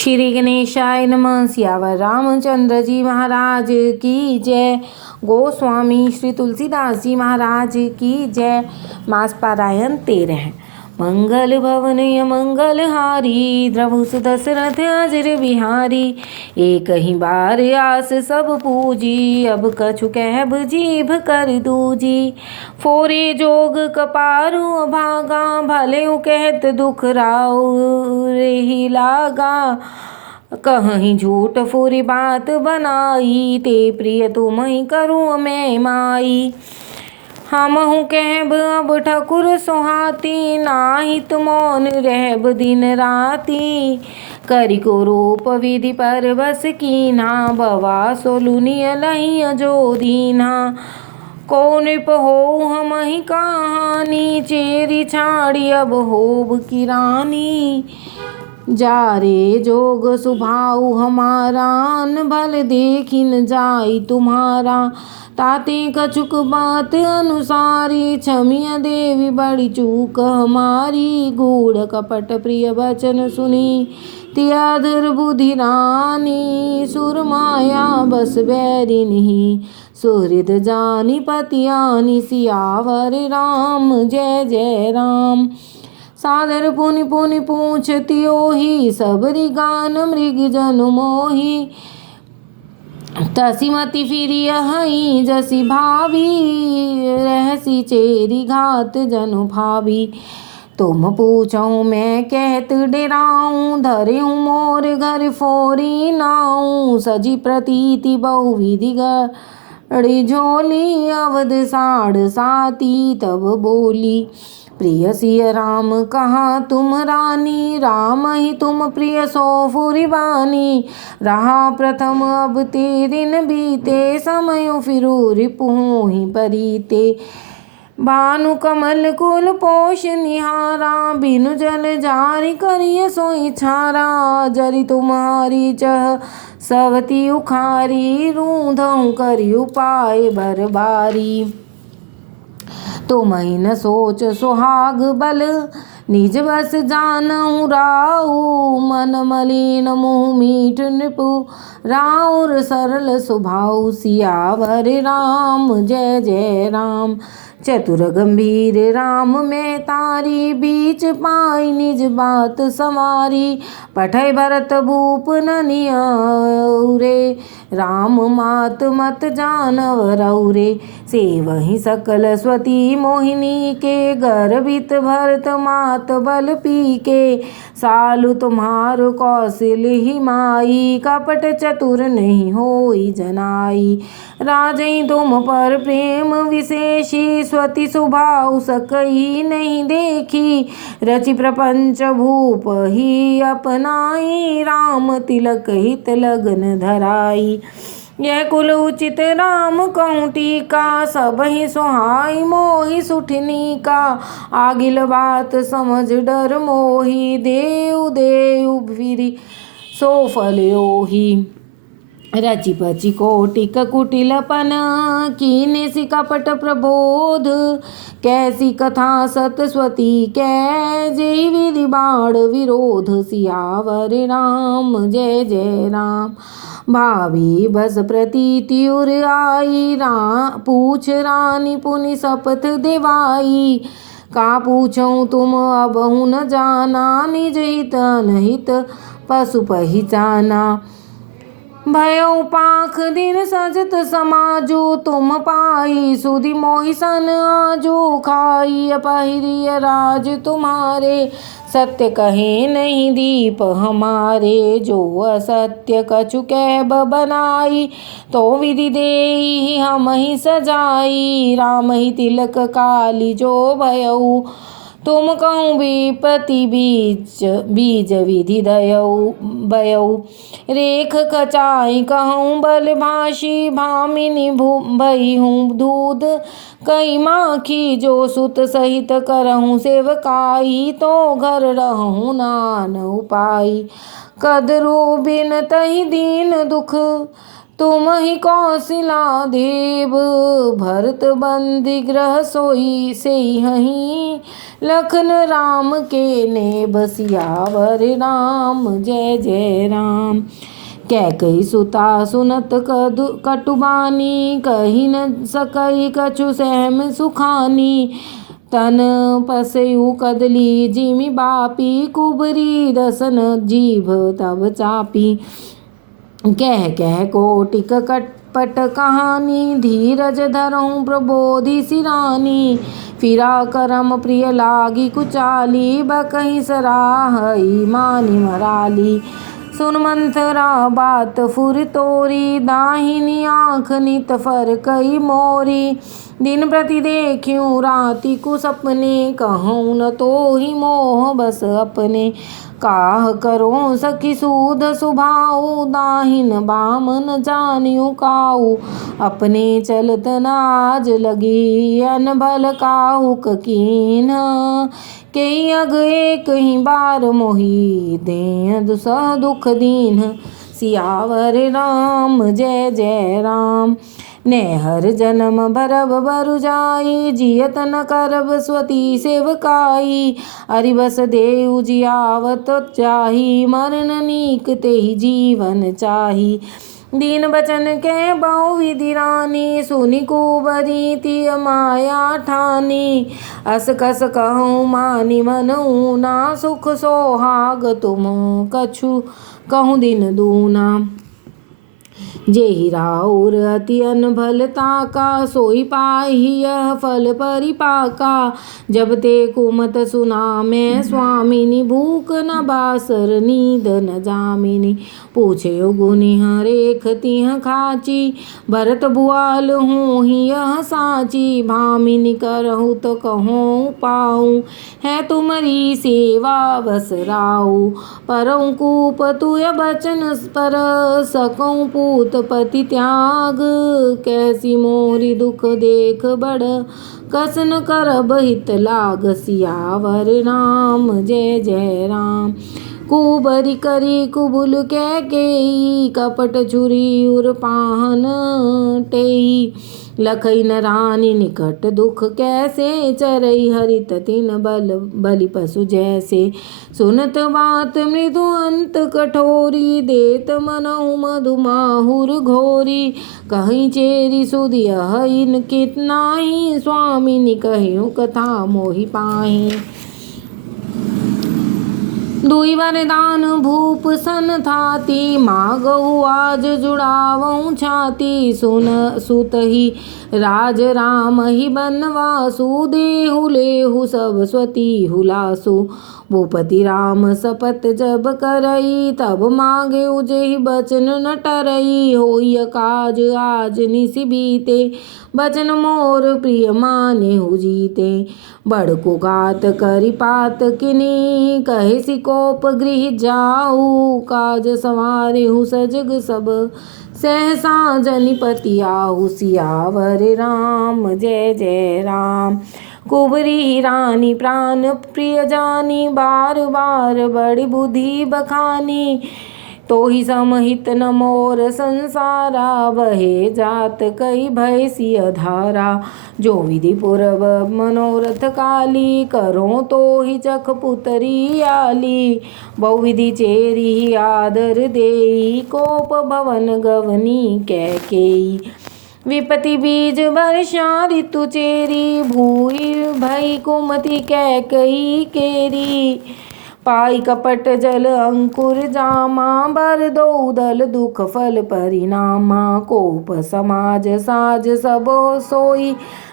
श्री गणेशाय नमः। सियावर रामचंद्र जी महाराज की जय। गोस्वामी श्री तुलसीदास जी महाराज की जय। मास पारायण 13। मंगल भवन मंगल हारी, द्रभुस दशरथ अजर बिहारी। एक ही बार आस सब पूजी, अब कछु कहब जीभ कर दूजी। फोरे जोग कपारु भागा, भले कहत दुख राउ रही लागा। कहीं झूठ फुरी बात बनाई, ते प्रिय तुम ही करूँ मैं माई। हमहु कहब अब ठकुर सोहाती, नाहित मौन रहब दिन राती। करी को रूप विधि पर बस कीन्हा, बवा सोलुनिय लहिय जो दीन्हा। कौन हो हम ही कहानी, चेरी छाड़ी अब होब की रानी। जा रे जोग सुभाऊ हमारा, न भल देखिन जाई तुम्हारा। ताते कछुक बात अनुसारी, क्षमिया देवी बड़ी चूक हमारी। गूढ़ कपट प्रिय वचन सुनी, त्याधर बुद्धि रानी। सुर माया बस बैरिनी, सुहृद जानी पतियानी। सियावर राम जय जय राम। सादर पुनि पुनि पूछती ओही, सबरी गान मृग जनु मोही। तसी मति फिरी हई जसी भावी, रहसी चेरी घात जनु भावी। तुम पूछो मैं कहत डेराऊँ, धरे हूँ मोर घर फोरी नाऊँ। सजी प्रतीति बहुविधि गढ़ी झोली, अवध साढ़ साती तब बोली। प्रिय सिय राम कहाँ तुम रानी, राम ही तुम प्रिय सो फुरी बानी। रहा प्रथम अब ते दिन बीते, समय फिरू रिपुहु ही परीते। भानु कमल कुल पोष निहारा, बिनु जल जारी करिय सोई छारा। जरि तुम्हारी चह सवती उखारी, रूंधऊ करि उपाय बरबारी। तुम ही न सोच सुहाग बल, निज बस जानहु राऊ। मन मलिन मुँह मीठ नृपु, राउर सरल स्वभाव। सियावर राम जय जय राम। चतुर गंभीर राम में तारी, बीच पाई निज बात संवारी। पठय भरत भूप ननियौरे, राम मात मत जानव रौरे। से वही सकल स्वती मोहिनी के, गर्भित भरत मात बल पी के। सालु तुम्हार कौशल ही माई, कपट चतुर नहीं होई जनाई। राजई तुम पर प्रेम विशेषी, स्वति स्वभाव सकई नहीं देखी। रचि प्रपंच भूप ही अपनाई, राम तिलक हित लगन धराई। यह कुल उचित राम कहूँ टीका, सब ही सोहाई मोहि सुठनी का। आगिल बात समझ डर मोही, देव देव फिरी सो फल ओही। रचि पचि कोटिक कुटिलपन, कीने सी कपट प्रबोध। कैसी कथा सतस्वती कै, जय विधि बाण विरोध। सियावर राम जय जय राम। भावी बस प्रतीति उर आई, पूछ रानी पुनि शपथ देवाई। का पूछूं तुम अबहु न जाना, निज हित अनहित पशु पहिचाना। भयो पाख दिन सजत समाजो, तुम पाई सुधि मोहि सन आजो। खाई अपहिरिय राज तुम्हारे, सत्य कहे नहीं दीप हमारे। जो असत्य कछु कैब बनाई, तो विधि देहि हम ही सजाई। राम ही तिलक काली जो भयऊ, तुम कहूँ विपति बीज विधि दयऊ बयऊ। रेख कचाई कहूँ बल भाषी, भामिनी भई हूँ दूध कई माखी। जो सुत सहित करहूँ सेवकाई, तो घर रहूँ नान उपाई। कदरो बिन तहि दीन दुख, तुम ही कौशिला देव भरत बंदी ग्रह सोई से हहीं लखन राम के ने बसियावर राम जय जय राम। कैकई सुता सुनत कटुबानी कही न सकई कछु सहम सुखानी। तन पसयु कदली जिमि बापी कुबरी दसन जीभ तब चापी। कह कह कोटिक कटपट कहानी धीरज धरऊँ प्रबोधि सिरानी। फिरा करम प्रिय लागी कुचाली बकही सराहई मानी मराली। सुन मंथरा बात फुर तोरी दाहिनी आँख नित फर कई मोरी। दिन प्रति देखूं राति को सपने कहूँ न तो ही मोह बस अपने। काह करो सखी सूद सुभाऊ दाहिन बाम न जानियो काऊ। अपने चलत नाज लगी अनभल काहू कीन। कई अग एक ही बार मोही दे दुसह दुख दीन। सियावर राम जय जय राम। ने हर जन्म भरब बरु जाई जियत न करब स्वती सेवकाई। अरि बस देउ जियावत चाही मरण नीक तेहि जीवन चाही। दीन बचन के बहु विधि रानी सुनि कुबरी तिय माया ठानी। अस कस कहूँ मानि मनऊ ना सुख सोहाग तुम कछु कहूँ दिन दूना। जेहि राउर अति अनभलता का सोई पाहि यह फल परिपाका। जब ते कुमत सुना मैं स्वामिनी भूख न बासर नींद न जामिनी। पूछे गुनि हरेख तिह खाची भरत बुआल हूँ ही यह साची। भामिनी करहु तो कहूँ पाऊँ है तुम्हारी सेवा बस राऊ। परऊँ कूप तुय बचन पर सकऊँ पूत पति त्याग। कैसी मोरी दुख देख बड़ कसन करब हित लाग। सियावर राम जय जय राम। कुबरी करी कुबुल कैकेयी कपट छुरी उर पाहन टेई। लखई न रानी निकट दुख कैसे चरई हरित तिन बलि पशु जैसे। सुनत बात मृदु अंत कठोरी देत मनहु मधु माहुर घोरी। कहीं चेरी सुधियह इन कितनाही स्वामिनी कहियो कथा मोहि पाही। दुई वरदान भूप सन थाती मागहु आज जुड़ावऊँ छाती। सुन सुतहि राज राम ही बनवासु देहु लेहु सब स्वती हुलासु। भूपति राम सपत जब करई तब मांगे उजेहि बचन न टरई। होई काज आज निसि बीते बचन मोर प्रिय माने हु जीते। बड़को गात करि पात किनी कहे सिकोप गृह जाऊ। काज संवारे हु सजग सब सहसा जनिपति आहु। सियावर राम जय जय राम। कुबरी रानी प्राण प्रिय जानी बार बार बड़ी बुद्धि बखानी। तो ही समहित न मोर संसारा बहे जात कई भय सिय धारा। जो विधि पूर्व मनोरथ काली करो तो ही चख पुतरी आली। बहुविधि चेरी आदर देई कोप भवन गवनी कैकेयी। विपति बीज वर्षा ऋतु चेरी भूई भई कुमति कैकई केरी। पाई कपट जल अंकुर जामा बर दो दल दुख फल परिणामा। कोप समाज साज सबो सोई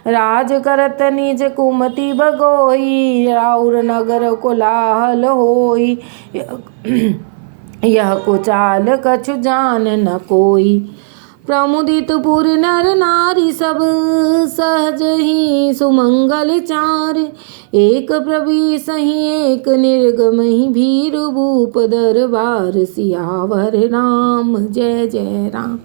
राज करत निज कुमति बगोई। राउर नगर कोलाहल होई यह कुचाल कछु जान न कोई। प्रमुदित पुर नर नारी सब सहज ही सुमंगल चार। एक प्रवी सही एक निर्गम ही भीर भूप दरबार। सियावर राम जय जय राम।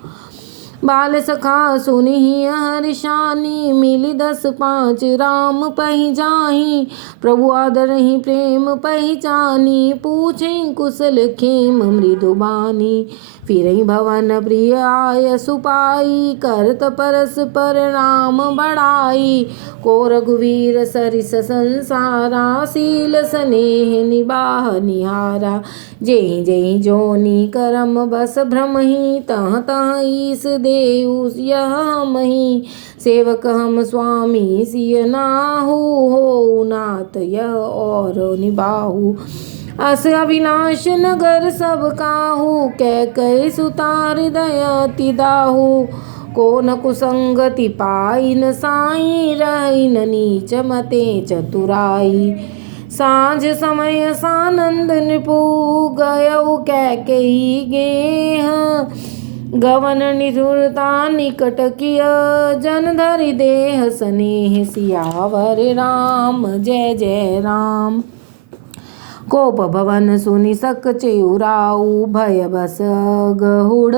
बाल सखा सुनिहि हर्षानी, मिली 10-5 राम पहि जाहि। प्रभु आदरहि प्रेम पहिचानी, पूछें कुशल खेम मृदु बानी। फिरहि भवन प्रिय आय सुपाई, करत परस्पर राम बड़ाई। को रघुवीर सरिस संसारा, शील स्नेह निबाह निहारा। जेहि जेहि जोनि करम बस भ्रमहि, तह तह ईस देउ यह हमहि। सेवक हम स्वामी सिय नाहु, होऊ नाथ यह और निबाहु। अस अविनाश नगर सब काहू, कैकेयी सुता हृदय अति दाहू। को न कुसंगति पाई न साई, रही न नीच मते चतुराई। साँझ समय सानंद नृपु, गयउ कैकेयी गेह। गवन निठुरता निकट किय, जन धरि देह स्नेह। सियावर राम जय जय राम। कोप भवन सुनि सक चेउराऊ, भय बस गहुड़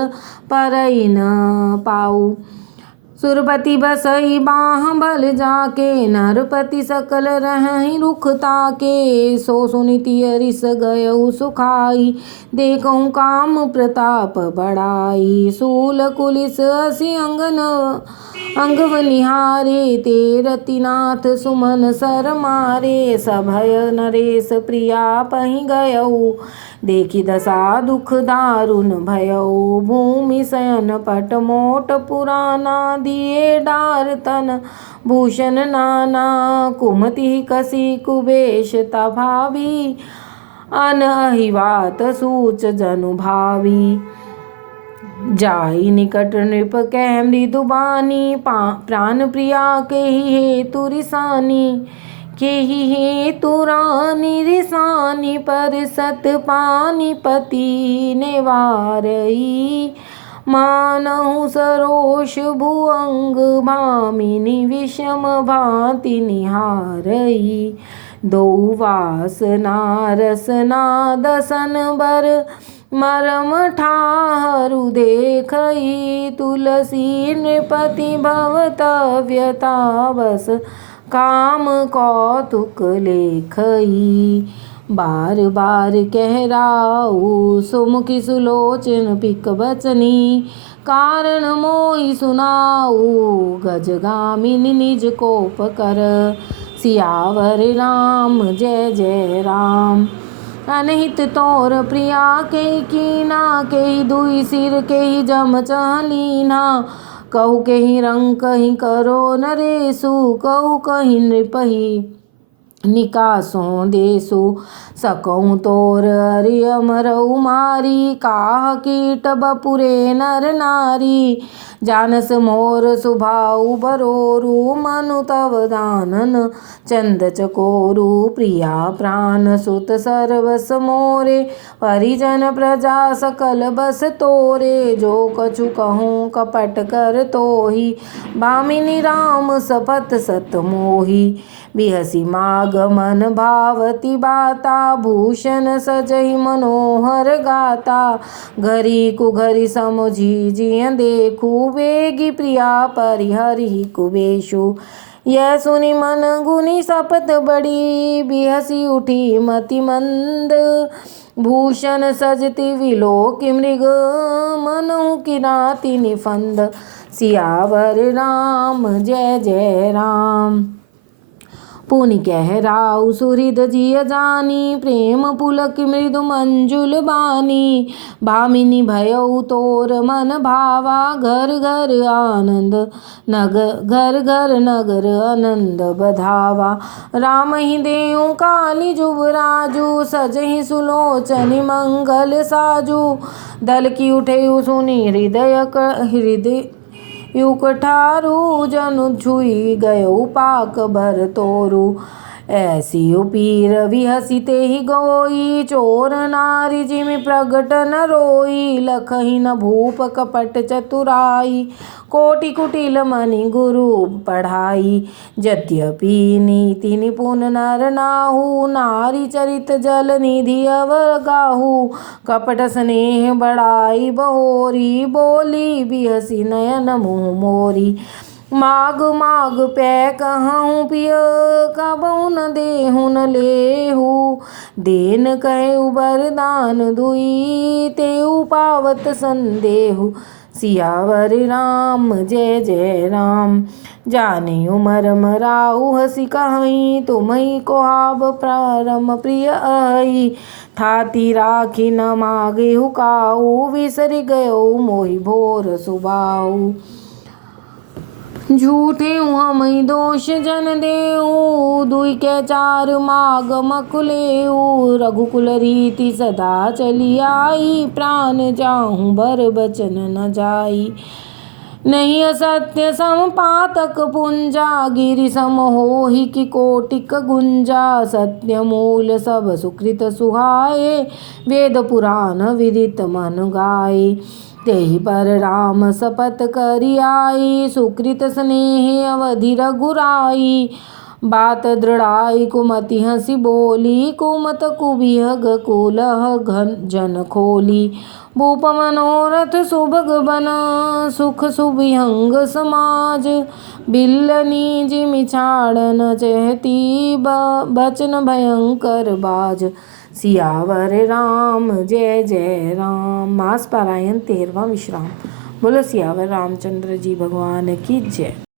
परई न पाऊ। सुरपति बसई बाह बल जाके, नरपति सकल रहहि रुख ताके। सो सुनि तिय रिस गयउ सुखाई, देखहु काम प्रताप बढ़ाई। सूल कुलिस असि अंगव निहारे, ते रतिनाथ सुमन सर मारे। सभय नरेश प्रिया पहि गयउ, देखि दशा दुख दारुण भयउ। भूमि शयन पट मोट पुराना, दिए डार तन भूषण नाना। कुमति कसी कुबेश तभावी, अन अहिवात सूच जनु भावी। जाहि निकट नृप कह मृदु बानी, प्राण प्रिया केहि हेतु रिसानी। केहि हेतु रानी रिसानी, पर सत पानीपति नेवारई। मानहु सरोष भुअंग, भामिनी विषम भांति निहारई। दो वासना रसना दसन बर, मरम ठाहरु देखई। तुलसी नृपति भवतव्यता बस, काम कौतुक लेखई। बार बार कहराऊ सुमुखी सुलोचन पिक बचनी। कारण मोहि सुनाऊ, गजगामिनी निज कोप कर। सियावर राम जय जय राम। अनहित तोर प्रिया केहि कीना, केहि दुई सिर केहि जम चहलीना। कहु केहि रंग कहि करो नरेसु, कहु कहि नृपहि निकासों देसु। सकहुँ तोर अरि अमरऊ मारी, काह कीट बपुरे नर नारी। जानस मोर सुभाऊ बरोरु, मनु तव दानन चंद चकोरु। प्रिया प्राण सुत सर्वस मोरे, परिजन प्रजा सकल बस तोरे। जो कछु कहूँ कपट कर तोहि, भामिनी राम सपथ सत मोहि। बिहसी माग मन भावती बाता, भूषण सजहि मनोहर गाता। घरी कुघरी समुझी जिय देखू, वेगी प्रिया परिहरि कुबेशु। यह सुनि मन गुनी सपत बड़ी, बिहसी उठी मति मंद। भूषण सजति विलोकि मृग, मनहु किराति निफंद। सियावर राम जय जय राम। पुनि कहराऊ सुहृद जिय जानी, प्रेम पुलक मृदु मंजुल बानी। भामिनी भयउ तोर मन भावा, घर घर आनंद घर घर नगर आनंद बधावा। राम ही देऊ काली जुबराजू, सजहि सुलोचनि मंगल साजू। दल की उठे सुनि हृदय युकठारू, जनु छुई गयउ पाक भर तोरू। ऐसी उपीर विहसी ते ही गोई, चोर नारी जिमि प्रगट न रोई। लखहि न भूप कपट चतुराई, कोटि कुटिल मनि गुरु पढ़ाई। यद्यपि नीति निपुण नर नाहु, नारी चरित जल निधि अवर गाहु। कपट स्नेह बड़ाई बहोरी, बोली बिहसी नयन मुँह मोरी। माग माग पै कहूँ पिय, कबहु न देहु न लेहु। देन कहु बरदान दुई, तेउ पावत संदेहु। सियावर राम जय जय राम। जाने मरम राउ हसी कहीं, तुम्हि को आब परम प्रिय आई। थाती राखी न मागेहु काऊ, विसरि गयो मोहि भोर सुबाऊ। झूठे हमहि दोष जन देऊ, दुई के चार माग मकुलेऊ। रघुकुल रीति सदा चली आई, प्राण जाहु बर बचन न जाई। नहीं असत्य सम पातक पुंजा, गिरि सम होहि की कोटिक गुंजा। सत्य मूल सब सुकृत सुहाए, वेद पुराण विदित मन गाए। तेहि पर राम सपत करि आई, सुकृत स्नेह अवधि रघुराई। बात दृढ़ाई कुमति हंसी बोली, कुमत कुबिहग कुलह जन खोली। भूप मनोरथ सुभग बन, सुख सुबिहंग समाज। बिल्लनि जिमि छाड़न चहती, बचन भयंकर बाज। सियावर राम जय जय राम। मास पारायण 13वां विश्राम। बोलो सियावर रामचंद्र जी भगवान की जय।